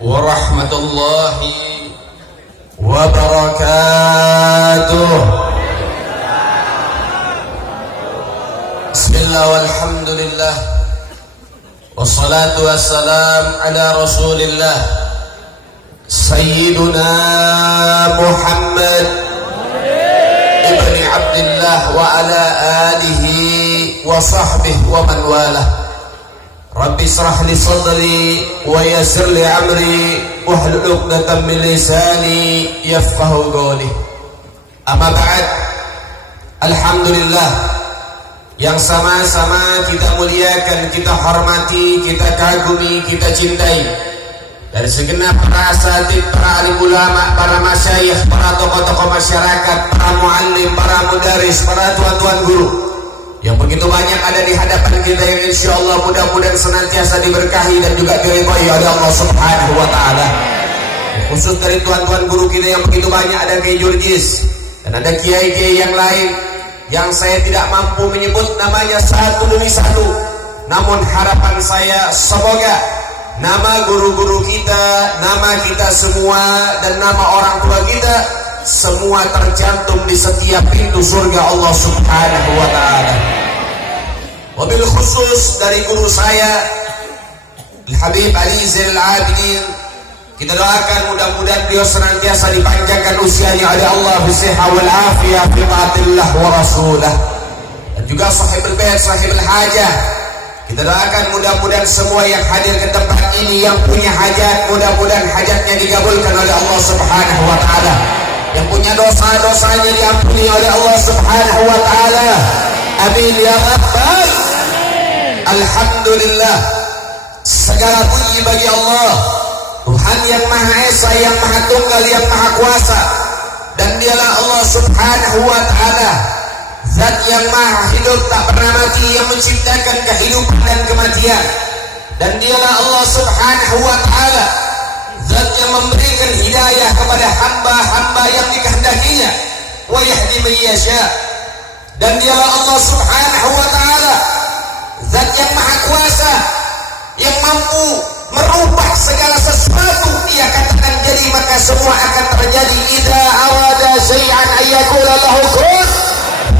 warahmatullahi wabarakatuh. Bismillah walhamdulillah wassalatu wassalam ala rasulillah Sayyiduna Muhammad ibni Abdillah wa ala alihi wa sahbihi wa man walah. Rabbi israh li sadri wa yassir li amri wahlul 'uqdatam min lisani yafqahu qawli. Amma ba'd. Alhamdulillah, yang sama-sama kita muliakan, kita hormati, kita kagumi, kita cintai, dari segenap para asatidz, para alim ulama, para masyayikh, para tokoh-tokoh masyarakat, para muallim, para mudaris, para tuan-tuan guru yang begitu banyak ada di hadapan kita, yang insyaallah mudah-mudahan senantiasa diberkahi dan juga diridhai oleh Allah Subhanahu wa taala. Khusus dari tuan-tuan guru kita yang begitu banyak, ada Kiai Jurjis dan ada kiai-kiai yang lain yang saya tidak mampu menyebut namanya satu demi satu. Namun harapan saya semoga nama guru-guru kita, nama kita semua, dan nama orang tua kita semua tercantum di setiap pintu surga Allah Subhanahu wa taala. Wabil khusus dari guru saya Habib Ali Zainal Abidin, kita doakan mudah-mudahan beliau senantiasa dipanjangkan usianya oleh Allah bisihah wal afiyah fi taatillah wa rasulah. Dan juga sahibul bait, sahibul hajah, kita doakan mudah-mudahan semua yang hadir ke tempat ini yang punya hajat, mudah-mudahan hajatnya dikabulkan oleh Allah Subhanahu wa taala. Yang punya dosa-dosanya diampuni oleh Allah Subhanahu wa taala. Amin ya rabbal. Alhamdulillah, segala puji bagi Allah, Tuhan yang Maha Esa, yang Maha Tunggal, yang Maha Kuasa. Dan dialah Allah Subhanahu wa taala, Zat yang Maha Hidup, tak pernah mati, yang menciptakan kehidupan dan kematian. Dan dialah Allah Subhanahu wa taala, Zat yang memberikan hidayah kepada hamba-hamba yang dikehendakinya, wa yahdi man yasha. Dan dialah Allah Subhanahu wa taala, Zat yang Maha Kuasa, yang mampu merubah segala sesuatu. Ia katakan jadi, maka semua akan terjadi. Idza arada syai'an ayyakula lahu kun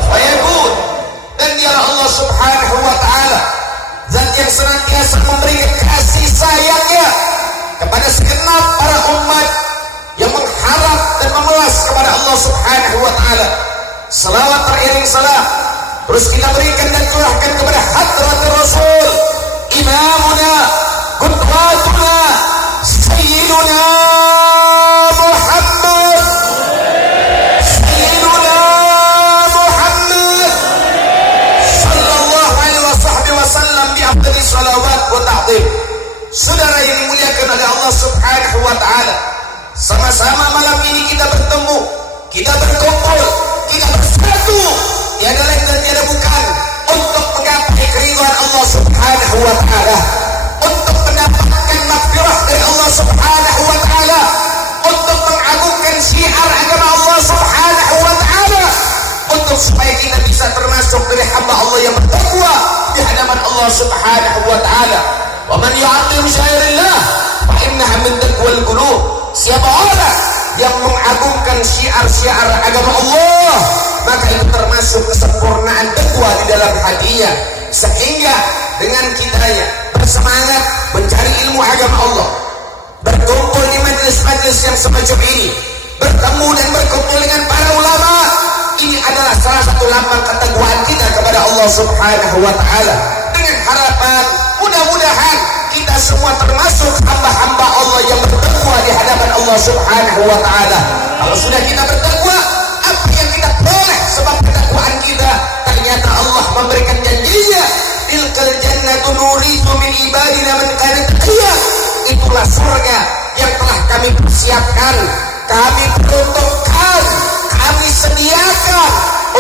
fayakun. Dan dialah Allah Subhanahu wa taala, Zat yang senantiasa memberikan kasih sayangnya kepada segenap para umat yang mengharap dan memelas kepada Allah Subhanahu wa taala. Selawat teriring salam terus kita berikan dan curahkan kepada hadratul Rasul, imamuna, qudwatuna, sayyiduna Muhammad, sayyiduna Muhammad sallallahu alaihi wasallam bi afdali salawat wa ta'zim. Saudara yang dimuliakan oleh Allah Subhanahu wa taala, sama-sama malam ini kita bertemu, kita berkumpul, kita bersatu, tiada lain dan tiada bukan untuk menggapai keridhaan Allah Subhanahu wa taala, untuk mendapatkan maghfirah dari Allah Subhanahu wa taala, untuk mengagungkan syiar agama Allah Subhanahu wa taala, untuk supaya kita bisa termasuk dari hamba Allah yang bertakwa di hadapan Allah Subhanahu wa taala. Wa man yu'azzim syairillah fa innaha min taqwal qulub. Siapa orang yang mengagungkan syiar-syiar agama Allah, maka itu termasuk kesempurnaan takwa di dalam hatinya. Sehingga dengan kitanya bersemangat mencari ilmu agama Allah, berkumpul di majelis-majelis yang semacam ini, bertemu dan berkumpul dengan para ulama, ini adalah salah satu lambang ketakwaan kita kepada Allah Subhanahu wa taala. Dengan harapan mudah-mudahan kita semua termasuk hamba-hamba Allah yang bertakwa di hadapan Allah Subhanahu wa taala. Kalau sudah kita bertakwa, apa yang kita peroleh sebab ketakwaan kita, ternyata Allah memberikan janjinya, tilkal jannatu nuridu min ibadina man kana taqiya. Itulah surga yang telah kami persiapkan, kami peruntukkan, kami sediakan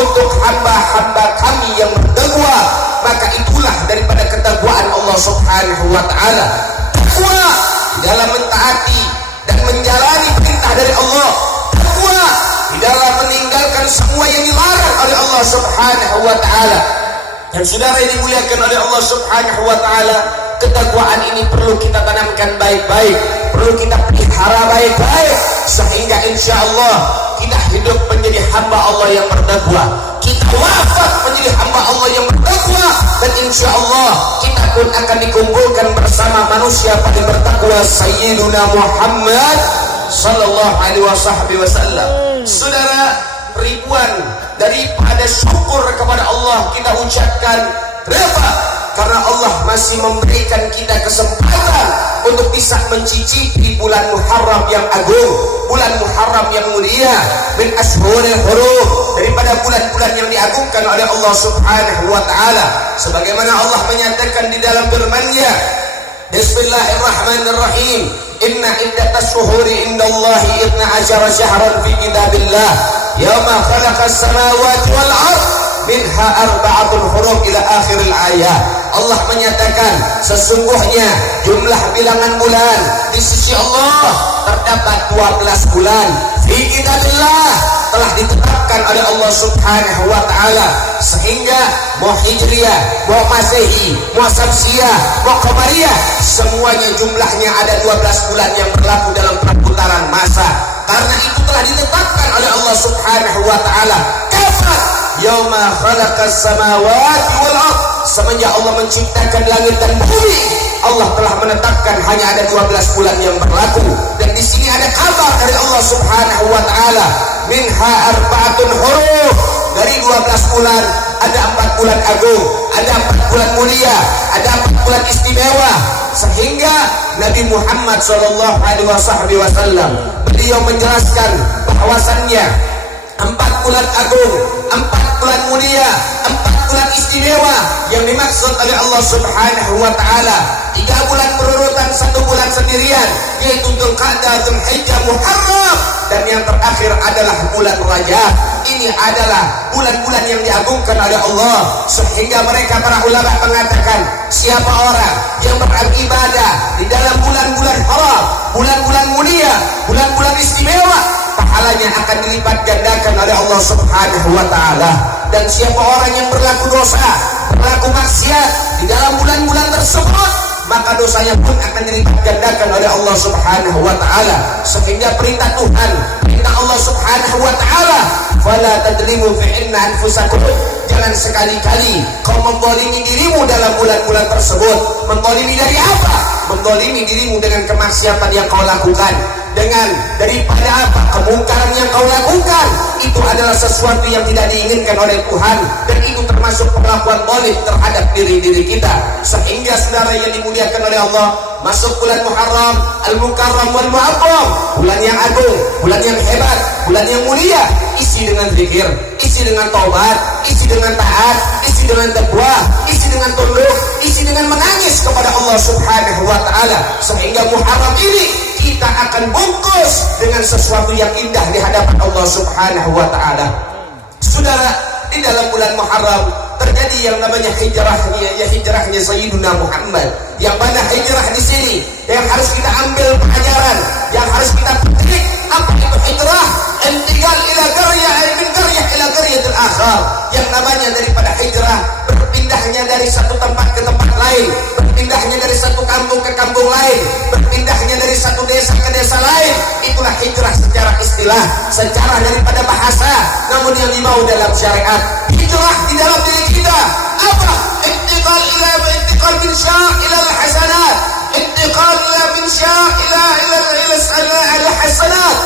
untuk hamba-hamba kami yang bertakwa. Maka itulah daripada ketakwaan Allah Subhanahu wa taala. Takwa di dalam mentaati dan menjalani perintah dari Allah, takwa di dalam meninggalkan semua yang dilarang oleh Allah Subhanahu wa taala. Dan saudara yang dimuliakan oleh Allah Subhanahu wa taala, ketakwaan ini perlu kita tanamkan baik-baik, perlu kita pelihara baik-baik sehingga insya Allah kita hidup menjadi hamba Allah yang bertakwa, kita wafat menjadi hamba Allah yang bertakwa, dan insya Allah kita pun akan dikumpulkan bersama manusia paling bertakwa Sayyiduna Muhammad sallallahu alaihi wasallam. Saudara, ribuan daripada syukur kepada Allah kita ucapkan. Kenapa? Karena Allah masih memberikan kita kesempatan untuk bisa mencicipi bulan Muharram yang agung, bulan Muharram yang mulia, min ashhuril hurum, daripada bulan-bulan yang diagungkan oleh Allah Subhanahu wa taala. Sebagaimana Allah menyatakan di dalam firman-Nya, Bismillahirrahmanirrahim, inna iddatas syuhuri indallahi 12 syahran fi kitabillah yauma khalaqas samawati wal ardh minha arba'atul hurum ila akhiril ayat. Allah menyatakan sesungguhnya jumlah bilangan bulan di sisi Allah terdapat 12 bulan fi kitabillah, telah ditetapkan oleh Allah Subhanahu wa taala, sehingga mau hijriyah, mau masehi, mau samsiah, mau qamariyah, semuanya jumlahnya ada 12 bulan yang berlaku dalam perputaran masa. Karena itu telah ditetapkan oleh Allah Subhanahu wa taala. Kapan? Yauma khalaqas samawati wal ardh, semenjak Allah menciptakan langit dan bumi, Allah telah menetapkan hanya ada 12 bulan yang berlaku. Dan di sini ada kabar dari Allah Subhanahu wa taala, minha arba'atun hurum, dari 12 bulan ada 4 bulan agung, ada 4 bulan mulia, ada 4 bulan istimewa. Sehingga Nabi Muhammad sallallahu alaihi wasallam beliau menjelaskan bahwasannya 4 bulan agung, 4 bulan mulia, 4 bulan istimewa yang dimaksud oleh Allah Subhanahu wa taala, 3 bulan berurutan, 1 bulan sendirian, yaitu Dzulqa'dah, Dzulhijjah, Muharram, dan yang terakhir adalah bulan Rajab. Ini adalah bulan-bulan yang diagungkan oleh Allah, sehingga mereka para ulama mengatakan siapa orang yang beribadah di dalam bulan-bulan haram, bulan-bulan mulia, bulan-bulan istimewa, pahalanya akan dilipat gandakan oleh Allah Subhanahu wa taala. Dan siapa orang yang berlaku dosa, berlaku maksiat di dalam bulan-bulan tersebut, maka dosanya pun akan dilipat gandakan oleh Allah Subhanahu wa taala. Sehingga perintah Tuhan, perintah Allah Subhanahu wa taala, fala tadlimu fi inna anfusakum, jangan sekali-kali kau menzalimi dirimu dalam bulan-bulan tersebut. Menzalimi dari apa? Menzalimi dirimu dengan kemaksiatan yang kau lakukan, dengan daripada apa? Kemungkaran yang kau lakukan. Itu adalah sesuatu yang tidak diinginkan oleh Tuhan, dan itu termasuk perlakuan zalim terhadap diri-diri kita. Sehingga saudara yang dimuliakan oleh Allah, masuk bulan Muharram, Al-Mukarram wal Mu'azzam, bulan yang agung, bulan yang hebat, bulan yang mulia, isi dengan zikir, isi dengan taubat, isi dengan taat, isi dengan takwa, isi dengan tunduk, isi dengan menangis kepada Allah Subhanahu wa taala. Sehingga Muharram ini kita akan bungkus dengan sesuatu yang indah di hadapan Allah Subhanahu wa taala. Saudara, di dalam bulan Muharram terjadi yang namanya hijrahnya Sayyiduna Muhammad. Yang mana hijrah di sini yang harus kita ambil pelajaran, yang harus kita petik. Apa itu hijrah? Intiqal ila qaryah, min qaryah ila qaryatil akhar. Yang namanya daripada hijrah, berpindahnya dari satu tempat ke tempat lain, berpindahnya dari satu kampung ke kampung lain, berpindahnya dari satu desa ke desa lain. Itulah hijrah secara istilah, secara daripada bahasa. Namun yang dibawa dalam syariat, hijrah di dalam diri kita apa? Intiqal min syaq ila al-hasanat, intiqal min syaq ila al-hasanat,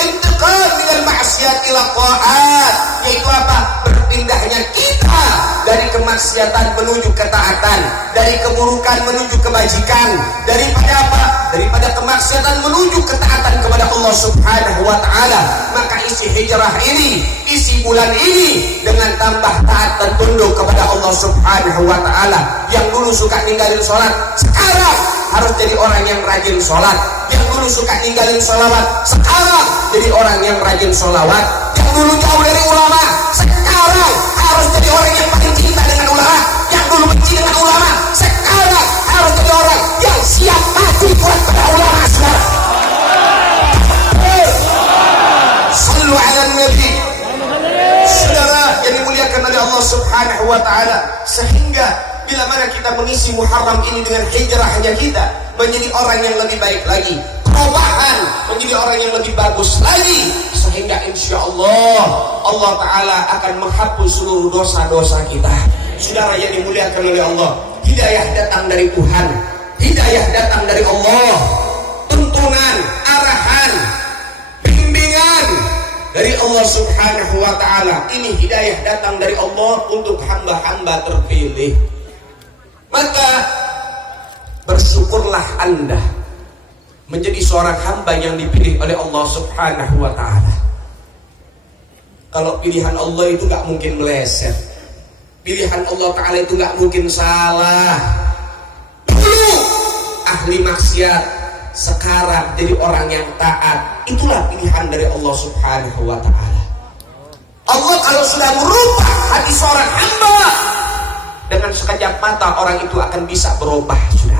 intiqal min al-ma'siyat ila ta'at, yaitu apa? Berpindahnya kita dari kemaksiatan menuju ketaatan, dari keburukan menuju kebajikan, daripada apa? Daripada kemaksiatan menuju ketaatan kepada Allah Subhanahu wa taala. Maka isi hijrah ini, isi bulan ini dengan tambah taat dan tunduk kepada Allah Subhanahu wa taala. Yang dulu suka ninggalin sholat, sekarang harus jadi orang yang rajin sholat. Yang dulu suka ninggalin sholawat, sekarang jadi orang yang rajin sholawat. Yang dulu jauh dari ulama, sekarang harus jadi orang yang paling cinta dengan ulama. Yang dulu benci dengan ulama, sekarang harus jadi orang yang siap mati buat pada ulama. Sallu ala Nabi. Saudara yang dimuliakan oleh Allah Subhanahu wa taala, sehingga bila mana kita mengisi mengisi Muharram ini dengan hijrahnya kita menjadi orang yang lebih baik lagi, perubahan menjadi orang yang lebih bagus lagi, sehingga insya Allah Allah Ta'ala akan menghapus seluruh dosa-dosa kita. Saudara yang dimuliakan oleh Allah, hidayah datang dari Tuhan, hidayah datang dari Allah, tuntunan, arahan, bimbingan dari Allah Subhanahu wa Ta'ala. Ini hidayah datang dari Allah untuk hamba-hamba terpilih. Maka bersyukurlah Anda menjadi seorang hamba yang dipilih oleh Allah Subhanahu wa Ta'ala. Kalau pilihan Allah itu gak mungkin meleset, pilihan Allah Ta'ala itu gak mungkin salah. Dulu ahli maksiat, sekarang jadi orang yang taat. Itulah pilihan dari Allah Subhanahu wa Ta'ala. Allah kalau sudah merubah hati seorang hamba, dengan sekejap mata orang itu akan bisa berubah. Sudah,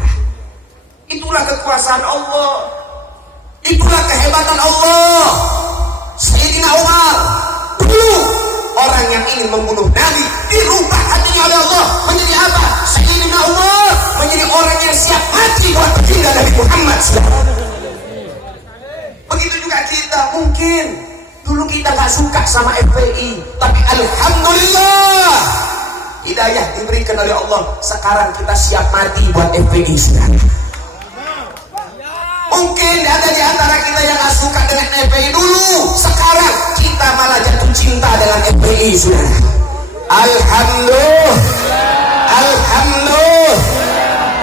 itulah kekuasaan Allah, itulah kehebatan Allah. Sayyidina Umar dulu orang yang ingin membunuh Nabi, dirubah hatinya oleh Allah menjadi apa? Sayyidina Umar menjadi orang yang siap mati buat baginda Nabi Muhammad. Begitu juga kita. Mungkin dulu kita gak suka sama FPI, tapi alhamdulillah hidayah diberikan oleh Allah. Sekarang kita siap mati buat FPI. Mungkin ada di antara kita yang gak suka dengan FPI dulu, sekarang kita malah jatuh cinta dengan FPI. Alhamdulillah, alhamdulillah.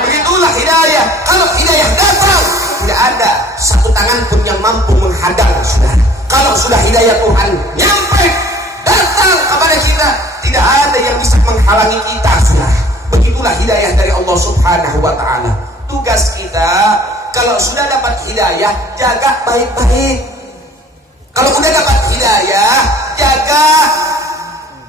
Begitulah hidayah. Kalau hidayah datang, tidak ada satu tangan pun yang mampu menghadang, saudara. Kalau sudah hidayah Tuhan nyampe datang kepada kita, tidak ada yang bisa menghalangi kita, saudara. Begitulah hidayah dari Allah Subhanahu wa Ta'ala. Tugas kita kalau sudah dapat hidayah, jaga baik-baik. Kalau sudah dapat hidayah, jaga.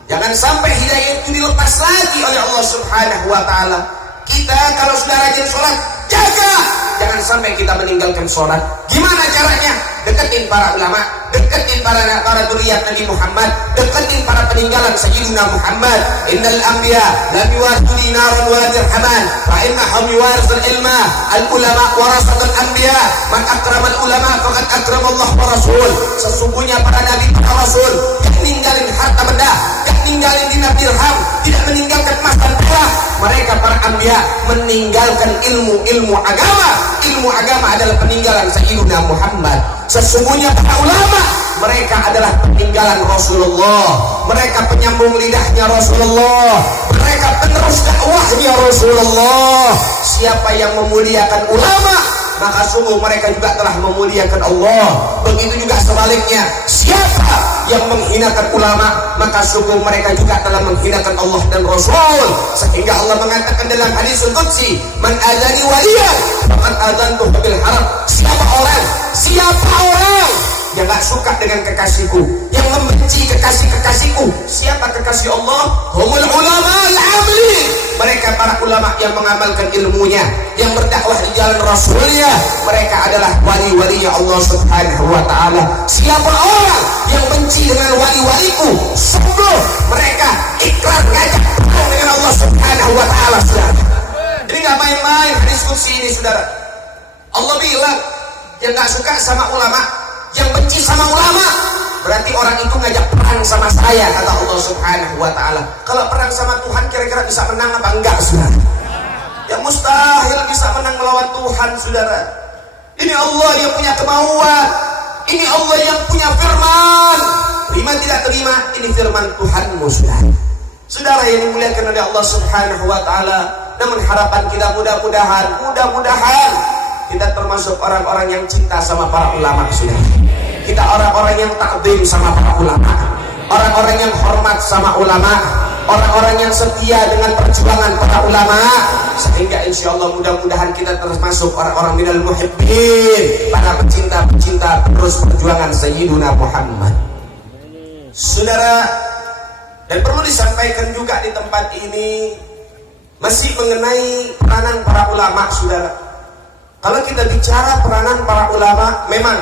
Jangan sampai hidayah itu dilepas lagi oleh Allah Subhanahu wa Ta'ala. Kita kalau sudah rajin sholat, jaga. Jangan sampai kita meninggalkan sholat. Gimana caranya? Deketin para ulama, deketin para dzurriyyat Nabi Muhammad, deketin para peninggalan Sayyidina Muhammad. Innal anbiya lam yuwarithu dinaran wa dirhaman, fa innahum yuwarithul ilma. Al ulama warasatul anbiya, man akramal ulama faqad akramallahu wa rasul. Sesungguhnya para nabi, para rasul yang ninggalin harta benda, yang ninggalin dinar dirham, tidak meninggalkan emas dan perak. Mereka para anbiya meninggalkan ilmu agama. Ilmu agama adalah peninggalan Sayyidina Muhammad. Sesungguhnya para ulama, mereka adalah peninggalan Rasulullah. Mereka penyambung lidahnya Rasulullah. Mereka penerus dakwahnya Rasulullah. Siapa yang memuliakan ulama, maka sungguh mereka juga telah memuliakan Allah. Begitu juga sebaliknya, siapa yang menghinakan ulama, maka sungguh mereka juga telah menghinakan Allah dan Rasul. Sehingga Allah mengatakan dalam hadis qudsi, man adzani waliyan faqad adzantuhu bil haram. Siapa orang yang gak suka dengan kekasihku, yang membenci kekasih-kekasihku. Siapa kekasih Allah? Humul ulama al-amilin. Mereka para ulama yang mengamalkan ilmunya, yang berdakwah di jalan Rasulnya. Mereka adalah wali-walinya Allah Subhanahu wa Ta'ala. Siapa orang yang benci dengan wali-waliku, sungguh mereka ikrar ngajak perang dengan Allah Subhanahu wa Ta'ala, saudara. Jadi gak main-main hadis qudsi ini, saudara. Allah bilang, yang gak suka sama ulama, yang benci sama ulama, berarti orang itu ngajak perang sama saya, kata Allah Subhanahu wa Ta'ala. Kalau perang sama Tuhan kira-kira bisa menang apa enggak, saudara? Ya mustahil bisa menang melawan Tuhan, saudara. Ini Allah yang punya kemauan, ini Allah yang punya firman. Terima tidak terima, ini firman Tuhanmu, saudara. Saudara yang dimuliakan oleh Allah Subhanahu wa Ta'ala. Namun harapan kita mudah-mudahan kita termasuk orang-orang yang cinta sama para ulama, saudara. Kita orang-orang yang takzim sama para ulama, orang-orang yang hormat sama ulama, orang-orang yang setia dengan perjuangan para ulama. Sehingga insya Allah mudah-mudahan kita termasuk orang-orang minal muhibbin, para pecinta-pecinta terus perjuangan Sayyiduna Muhammad, saudara. Dan perlu disampaikan juga di tempat ini masih mengenai peranan para ulama, saudara. Kalau kita bicara peranan para ulama, memang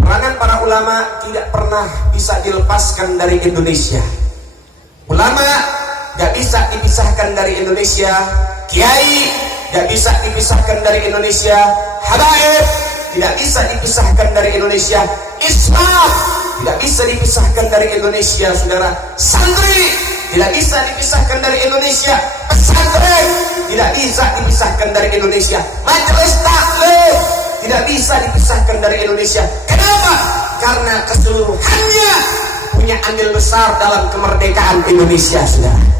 peranan para ulama tidak pernah bisa dilepaskan dari Indonesia. Ulama gak bisa dipisahkan dari Indonesia. Kiai tidak bisa dipisahkan dari Indonesia, habaib tidak bisa dipisahkan dari Indonesia, Islam tidak bisa dipisahkan dari Indonesia, saudara. Santri tidak bisa dipisahkan dari Indonesia, pesantren tidak bisa dipisahkan dari Indonesia, majelis taklim tidak bisa dipisahkan dari Indonesia. Kenapa? Karena keseluruhannya punya andil besar dalam kemerdekaan Indonesia, saudara.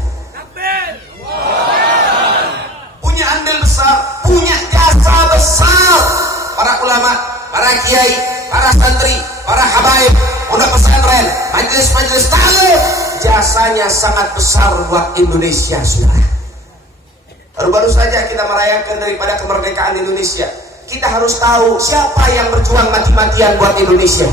Punya andil besar, punya jasa besar. Para ulama, para kiai, para santri, para habaib, pondok pesantren, majelis-majelis taklim, jasanya sangat besar buat Indonesia, saudara. Baru-baru saja kita merayakan daripada kemerdekaan Indonesia. Kita harus tahu siapa yang berjuang mati-matian buat Indonesia.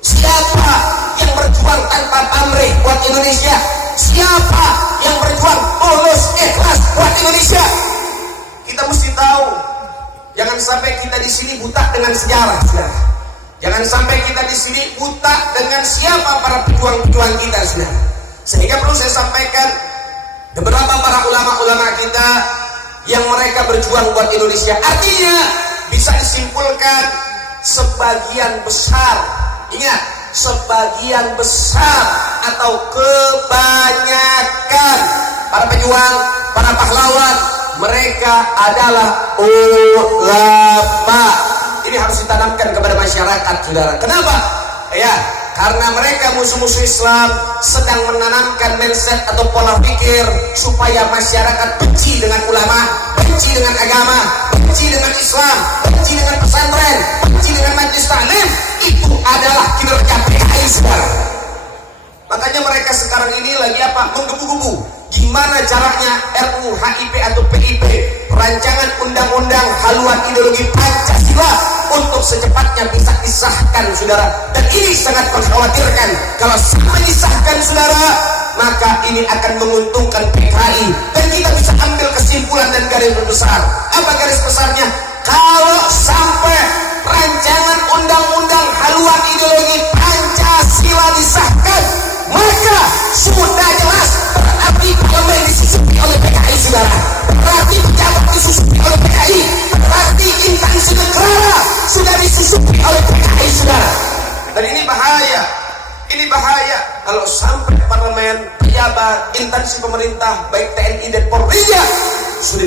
Siapa yang berjuang tanpa pamrih buat Indonesia? Siapa yang berjuang tulus ikhlas buat Indonesia? Kita mesti tahu. Jangan sampai kita di sini buta dengan sejarah, saudara. Jangan sampai kita di sini buta dengan siapa para pejuang-pejuang kita, saudara. Sehingga perlu saya sampaikan beberapa para ulama-ulama kita yang mereka berjuang buat Indonesia. Artinya bisa disimpulkan sebagian besar, ingat, sebagian besar atau kebanyakan para pejuang, para pahlawan, mereka adalah ulama. Ini harus ditanamkan kepada masyarakat, saudara. Kenapa? Ya, karena mereka musuh-musuh Islam sedang menanamkan mindset atau pola pikir supaya masyarakat benci dengan ulama, benci dengan agama, benci dengan Islam, benci dengan pesantren, benci dengan majelis taklim. Itu adalah kinerja PKI, saudara. Makanya mereka sekarang ini lagi apa? Menggebu-gebu. Gimana caranya RUU HIP atau PIP, rancangan undang-undang haluan ideologi Pancasila, untuk secepatnya bisa disahkan, saudara. Dan ini sangat mengkhawatirkan. Kalau sampai disahkan, saudara, maka ini akan menguntungkan PKI. Dan kita bisa ambil kesimpulan dan garis besar. Apa garis besarnya? Kalau sampai rancangan undang-undang haluan ideologi Pancasila disahkan, maka sudah jelas berarti parlemen disusupi oleh PKI, saudara. Berarti pejabat disusupi oleh PKI. Berarti instansi negara sudah disusupi oleh PKI, saudara. Dan ini bahaya. Ini bahaya kalau sampai parlemen, pejabat, instansi pemerintah, baik TNI dan Polri sudah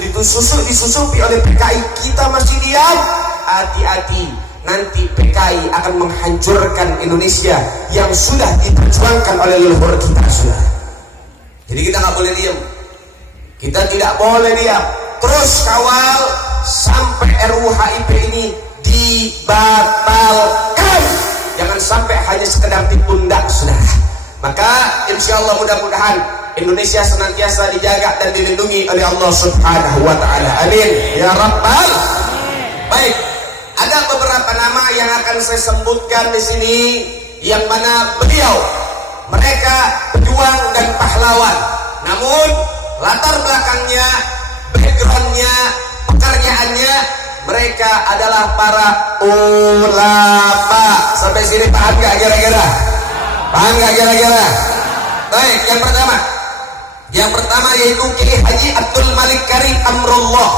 disusupi oleh PKI, kita masih diam. Hati-hati, nanti PKI akan menghancurkan Indonesia yang sudah diperjuangkan oleh leluhur kita, saudara. Jadi kita nggak boleh diam. Kita tidak boleh diam. Terus kawal sampai RUU HIP ini dibatalkan. Jangan sampai hanya sekedar ditunda, saudara. Maka insya Allah mudah-mudahan Indonesia senantiasa dijaga dan dilindungi oleh Allah Subhanahu wa Ta'ala. Amin ya Rabbal. Baik, ada beberapa nama yang akan saya sebutkan di sini, yang mana beliau, mereka pejuang dan pahlawan. Namun latar belakangnya, backgroundnya, pekerjaannya, mereka adalah para ulama. Sampai sini paham gak kira-kira? Paham gak kira-kira? Baik, yang pertama yaitu Kiai Haji Abdul Malik Karim Amrullah.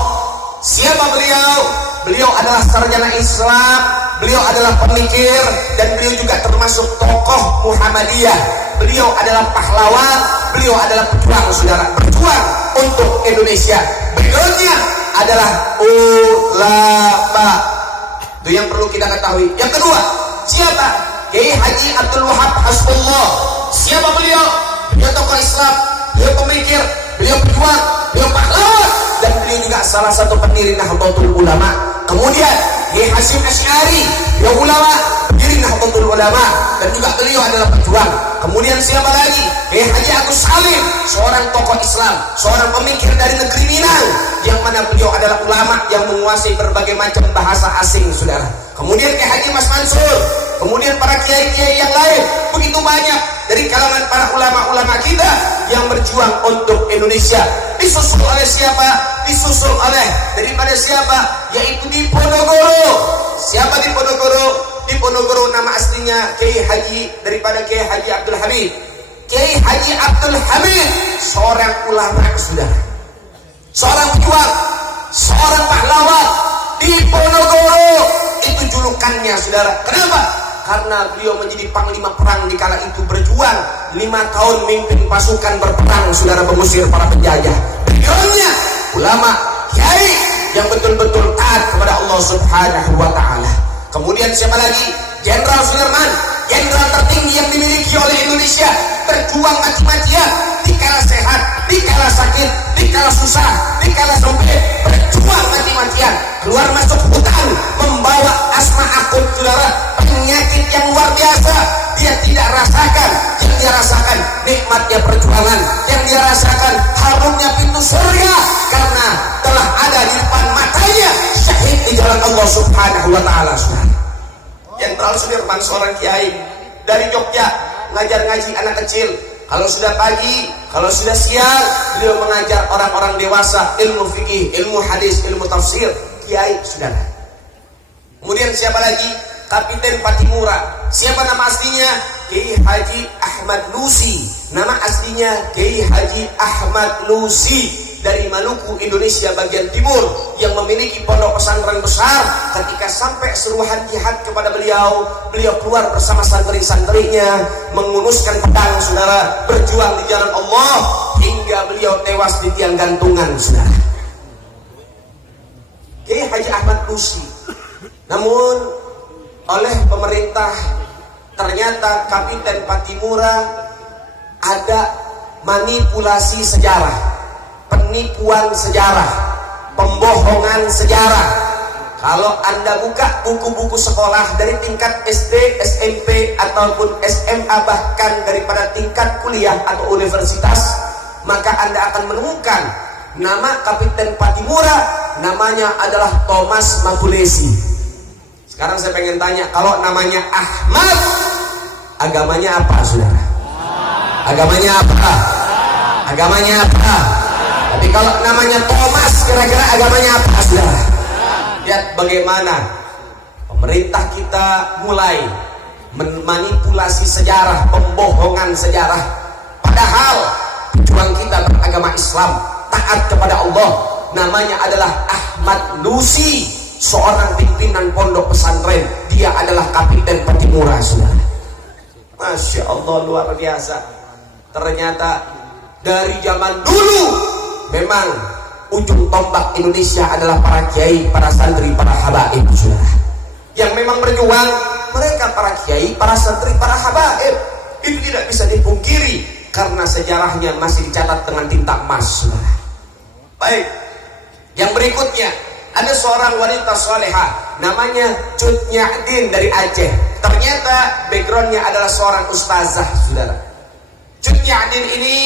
Siapa beliau? Beliau adalah sarjana Islam, beliau adalah pemikir, dan beliau juga termasuk tokoh Muhammadiyah. Beliau adalah pahlawan, beliau adalah pejuang, saudara, berjuang untuk Indonesia. Backgroundnya adalah ulama. Itu yang perlu kita ketahui. Yang kedua, siapa? Kiai Haji Abdul Wahab Hasbullah. Siapa beliau? Beliau tokoh Islam, beliau pemikir, beliau pejuang, beliau pahlawan, dan beliau juga salah satu pendiri Nahdlatul Ulama. Kemudian Kiai Hasyim Asy'ari, beliau ulama, pendiri Nahdlatul Ulama, dan juga beliau adalah pejuang. Kemudian siapa lagi? Kiai Haji Agus Salim, seorang tokoh Islam, seorang pemikir dari negeri Minang, yang mana beliau adalah ulama yang menguasai berbagai macam bahasa asing, saudara. Kemudian Kiai Haji Mas Mansur, kemudian para kiai-kiai yang lain, begitu banyak dari kalangan para ulama-ulama kita yang berjuang untuk Indonesia. Disusul oleh siapa? Disusul oleh daripada siapa? Yaitu di Ponorogo. Siapa di Ponorogo? Di Ponorogo nama aslinya Kiai Haji, daripada Kiai Haji Abdul Hamid. Kiai Haji Abdul Hamid seorang ulama, saudara. seorang pejuang, seorang pahlawan di Ponorogo. Itu julukannya, saudara. Kenapa? Karena beliau menjadi panglima perang di kala itu, berjuang 5 tahun memimpin pasukan berperang, saudara, mengusir para penjajah. Backgroundnya ulama, kiai yang betul-betul taat kepada Allah Subhanahu wa Ta'ala. Kemudian siapa lagi? Jenderal Sudirman, jenderal tertinggi yang dimiliki oleh Indonesia, berjuang mati-matian di kala sehat, di kala sakit, di kala susah, di kala sempit, berjuang mati-matian, keluar masuk hutan membawa asma akut, saudara, penyakit yang luar biasa. Dia tidak rasakan, yang dia rasakan nikmatnya perjuangan, yang dia rasakan harumnya pintu surga, karena telah ada di depan matanya syahid di jalan Allah Subhanahu wa Ta'ala, saudara. Jenderal Sudirman seorang kiai dari Jogja, ngajar ngaji anak kecil. Kalau sudah pagi, kalau sudah siang, beliau mengajar orang-orang dewasa ilmu fikih, ilmu hadis, ilmu tafsir. Kiai, saudara. Kemudian siapa lagi? Kapiten Patimura. Siapa nama aslinya? Kiai Haji Ahmad Nusi. Nama aslinya Kiai Haji Ahmad Nusi, dari Maluku, Indonesia bagian timur, yang memiliki pondok pesantren besar. Ketika sampai seruan jihad kepada beliau, beliau keluar bersama santri-santrinya, mengunuskan pedang, saudara, berjuang di jalan Allah hingga beliau tewas di tiang gantungan, saudara. Kiai Haji Ahmad Nusi. Namun oleh pemerintah, ternyata Kapiten Patimura ada manipulasi sejarah, penipuan sejarah, pembohongan sejarah. Kalau Anda buka buku-buku sekolah dari tingkat SD, SMP, ataupun SMA, bahkan daripada tingkat kuliah atau universitas, maka Anda akan menemukan nama Kapiten Patimura, namanya adalah Thomas Mapulesi. Sekarang saya pengen tanya, kalau namanya Ahmad, agamanya apa, saudara? Agamanya apa? Agamanya apa? Tapi kalau namanya Thomas, kira-kira agamanya apa, saudara? Lihat bagaimana pemerintah kita mulai memanipulasi sejarah, pembohongan sejarah. Padahal pejuang kita beragama Islam, taat kepada Allah, namanya adalah Ahmad Nusi, seorang pimpinan pondok pesantren. Dia adalah Kapiten Patimura, saudara. Masya Allah, luar biasa. Ternyata dari zaman dulu memang ujung tombak Indonesia adalah para kiai, para santri, para habaib, saudara. Yang memang berjuang, mereka para kiai, para santri, para habaib. Itu tidak bisa dipungkiri, karena sejarahnya masih dicatat dengan tinta emas, saudara. Baik, yang berikutnya ada seorang wanita soleha, namanya Cut Nyadin dari Aceh. Ternyata backgroundnya adalah seorang ustazah, saudara. Cut Nyadin ini